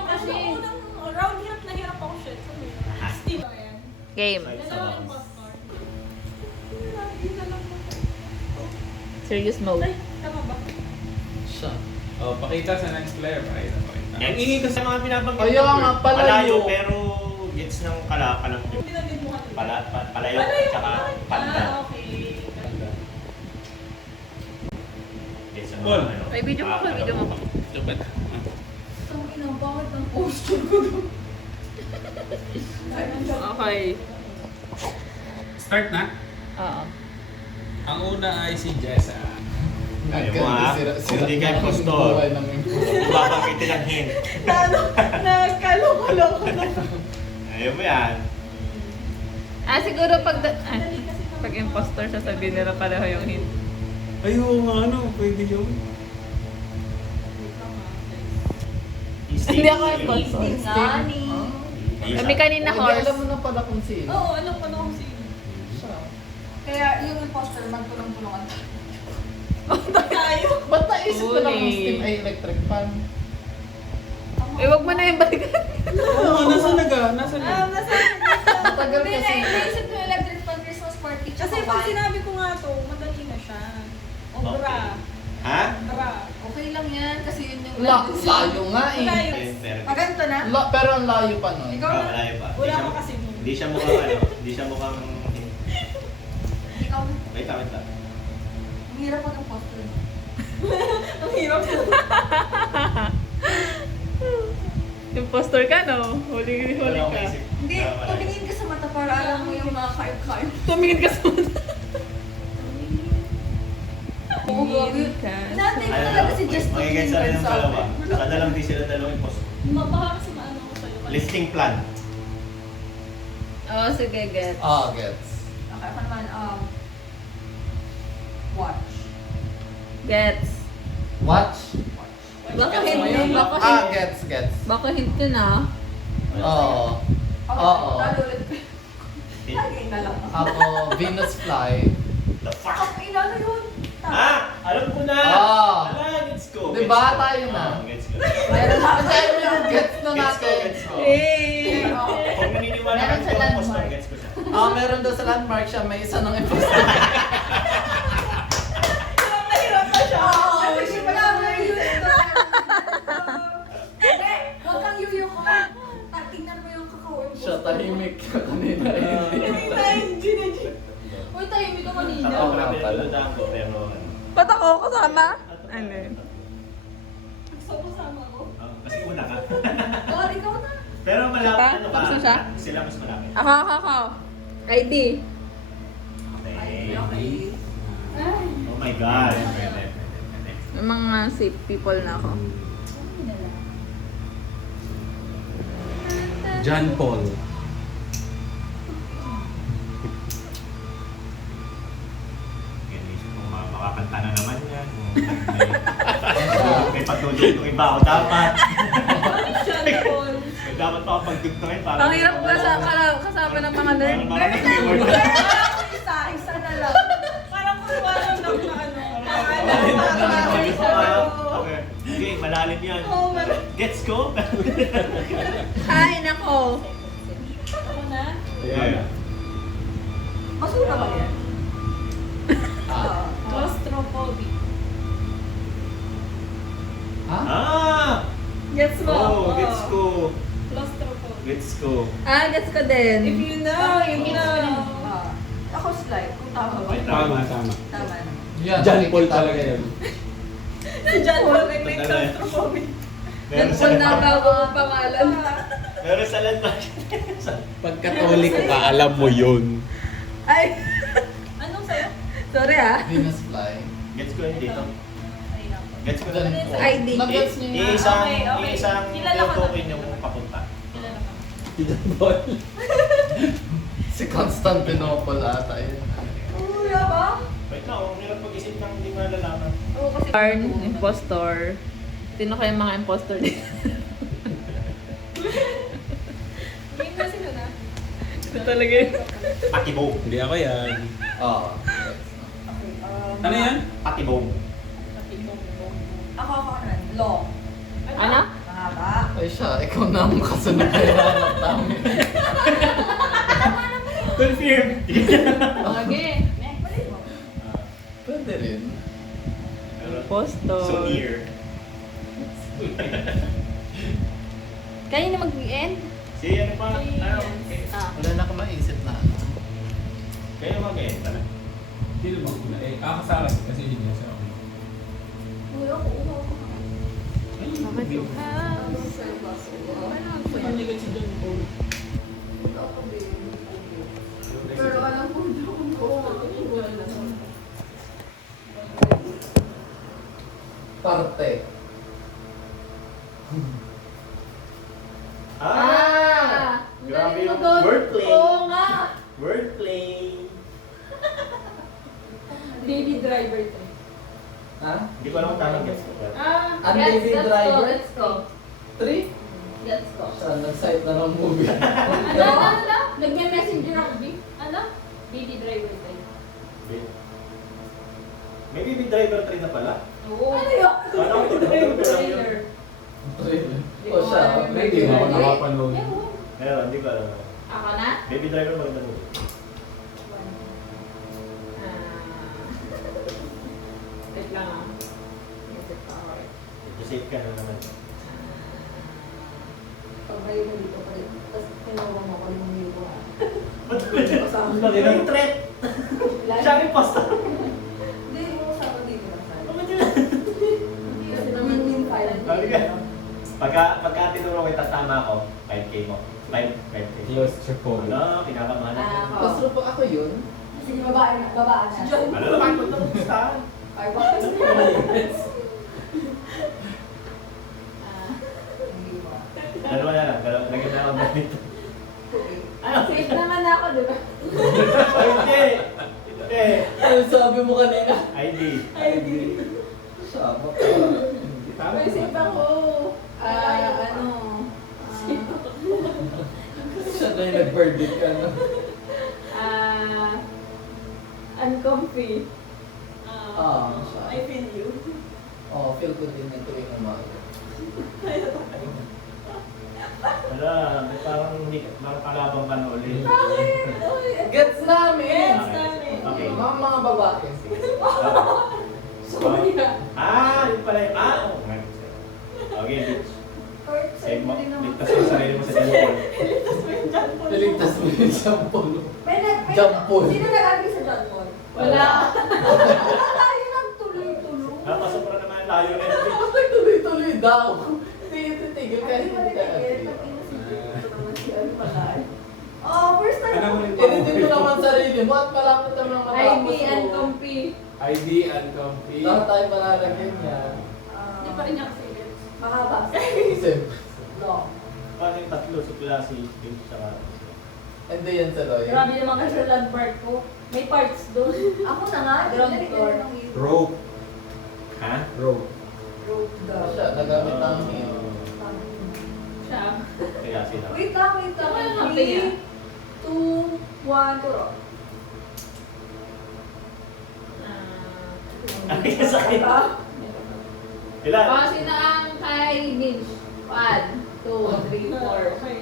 yung Kasi unang round, hirap na hirap ako shit. Steve. Game. Dalawa yung pastor. Yun na lang. Serious mode. Ay, tama ba? Siya. Oh, pakita sa next player. Pakita. Ang ingay ko sa mga binabanggit. Ayaw ko, nga, palayo. Palayo, pero gets ng kalam. Pinagin mo kanina. Palayo, tsaka panda. Ah, okay. Gets ng Cool. ano. Ay, video mo ko, video mo. Ito ba? Ang ina, bakit ang posture ko doon? Okay. Start na. Oo. Ang una ay si Jessa. Ayaw mo ha? Hindi ka impostor. Babanggitin ang hint. Nagkaloko-loko na. Ayaw mo yan. Siguro pag impostor sasabihin nila pareho yung hint. Ayaw nga ano, pwede yun. Hindi ako impostor. Nani. Kami kanina horse. Alam mo na pala kung sino. Oo, alam ko na kung sino. Siya. Kaya yung imposter, magtulong-tulungan tayo. Ba't naisip ko lang yung Uli. steam ay electric fan? Wag mo na yung balikan. Oo, nasa naga? Nasa na? Matagal kasi. Naisip ko yung electric fan Christmas party. Kasi pag sinabi ko nga to, madali na siya. Obra. Ha? Obra. Okay lang yan, kasi yun yung... Layo nga eh. Layo. Pero Paganto na? Pero ang layo pa nun. Ikaw na? malayo pa. Wala ka kasi nun. Hindi siya mukhang ano. Hindi siya mukhang... Ikaw. Wait lang. Ang hirap pag imposter. Ang hirap. Impostor ka, no? Huli Wala akong ka. maisip. Hindi, Wala akong tumingin ka sa mata para alam mo yung mga kayop-kayop. Tumingin ka sa mata. Oo, grabe. ka. Natin Ano talaga lang, si Justin magigets na rin ng dalawa. Sana lang di sila dalawang impostor. Mabaka kasi maano ko sa'yo. Listing plan. Oo, sige, get. Gets. Okay, ako naman, watch. Gets. Watch? Baka Gets mo hindi. yun? Gets. Baka hint yun ah. Oo. Okay, Oo. talo ulit. Lagi na lang. Ako, Venus Fly. The fuck? Ang inano yun? Ah! Alam ko na! Ah. Gets ko. Diba? Gets ko. Tayo na. Gets ko. Meron na. Tayo yung gets na Gets ko, natin. gets ko. Hey! Kung naniniwala Meron ka sa sa impostor, landmark. gets ko siya. Meron daw sa landmark siya. May isa ng imposter. Nahirap pa siya. Kasi siya pala yun. Hindi, huwag kang yuyo ko. Tingnan mo yung kakao. Siya tahimik ka kanina. Uy, tahimik ka kanina. Ako nga grabe pala. pinuntahan ko, pero ano. Ba't ako kasama? Ano yun? Gusto ko sama ko. Kasi una ka. Oh, ikaw na. Pero malapit Pa? ano ba? Tapos na siya? Sila mas malapit. Ako. ID. Okay. Okay. Ay. Oh my God. May mga safe people na ako. John Paul. Inisip ko makakanta na naman yan. May pagtutugtong iba ako dapat. May dapat pa ako pagtugtongin para... Ang hirap kasama ng mga nerd. Isa na lang. Parang kuha lang ng Okay. Okay, malalim yan. Gets ko? Ay, nako. Ako na? Yeah. Basura ba yan? Ah. Claustrophobic. Ha? Ah! Gets mo? Oh, gets ko. Claustrophobic. Gets ko. Gets ko din. If you know, you know. Ako slide, kung tama ba? Tama. Tama na. Yan, John Paul nakikita talaga ko yun. Diyan mo rin may Totoo yan. claustrophobic. Meron sa Kung nagawa mo pangalan. Meron sa landmark. Pag Katoliko ka, alam mo yun. Ay, Anong sa'yo? sorry ah. Venus Fly. Gets ko yun dito. Gets ko John na. Paul. ID. Nag-gets niyo yun. Iisang, Okay, okay. iisang Kilala ko tutukin na. yung papunta. Kilala ka. Si John Paul. Si Constantinople ata yun. Kuya ba? Wait lang, ang hirap mag-isip ng hindi malalaman. Oo, kasi... Arn, impostor. Sino kaya mga impostor dito? Game na sila na. Ito talaga yun. Patibong. Hindi ako yan. Oo. Okay, Ano yan? Patibong. Ako, ano? Law. Ano? Mahaba. Ay siya, ikaw na ang makasunod na hinahanap namin. Confirmed. Okay. Pwede rin. Impostor. So near. Kaya na mag-end? Si ano pa? Ano? Ah. Wala na akong maisip na ano. Kaya mag-end pala. Hindi naman ko na. Kakasama kasi hindi niya sa akin. Uy, ako. Bakit yung house? Pero alam ko, hindi ako Parte. Ah! Grabe Galing mo yung doon. wordplay. Oo nga. Wordplay. Baby driver to. Ha? Hindi ko alam kung tamang gets ko. Ang baby driver? Let's go. 3? Let's go. Siya, nag-site na ng movie. Ano? Nagme-messenger ako, B. Ano? Baby driver to. May baby driver 3 na pala. Oo. Ano yun? Paano ako Trailer. O siya, Hindi na ako nakapanood. Meron, hindi ko alam. Ako na? Baby driver maganda mo. Wait lang ah. Isip pa ako eh. Safe ka na naman. Pag kayo mo dito pa rin. Tapos tinawag mo ko yung video ah. Bakit yung threat? Siya yung pasta. Hindi, mo sa ako dito na sa Bakit yun? Kasi win-win file. Sabi ka. Pagka tinuro ko itatama ako, 5K mo. 5K. Close siya po. Ano, kinakamahan ako. Pasro po ako yun. Sige, babaan na. Si John. Ano naman kung ito gusta? Ay, bakit? Hindi ba? Dalawa na lang. Lagyan na ako ganito. Ano? Safe naman ako, di ba? Ay, hindi! Hindi! Ano sabi mo kanina? ID. Sama ka. May safe ako. Ano? Siya na yung nag-verdict ka, no? Uncomfy. Siya. I feel you. Oh, feel ko din ito yung umaga. Wala, may parang hindi parang kalabang ka na ulit. Gets namin! Gets namin. Okay. Mga babae. Sorry na. Yun pala yun. Oo. Okay, bitch. Save mo. Ligtas mo sarili mo sa John Paul. Niligtas mo yung shampoo. Sino nag-agree sa John Paul? Wala. Tayo lang tuloy-tuloy. Napasok na naman yung layo na yun. Bakit tuloy-tuloy daw? Titigil ka. Ay, di ba nagigil? Ano pala eh. Oh, first time. Ano mo rin Editin mo naman sarili mo at malapit naman ang ID matapos mo. uncomfy. ID uncomfy. Lahat tayo malalagyan niya. Hindi pa rin niya kasi. Mahaba. Sim. Long. Paano yung tatlo? Si Klasi, Dave, saka... Hindi yan sa lawyer. Grabe naman kasi sa land part ko. May parts doon. Ako na nga. Ground floor. Rope. Ha? Rope. Rope daw. Siya, nagamit ng heel. Siya. Kaya sila. Wait lang. Ano 3, 2, 1, turo. Ay, sakit. Ilan? Sino ang kay Vince? 1, 2, 3, 4.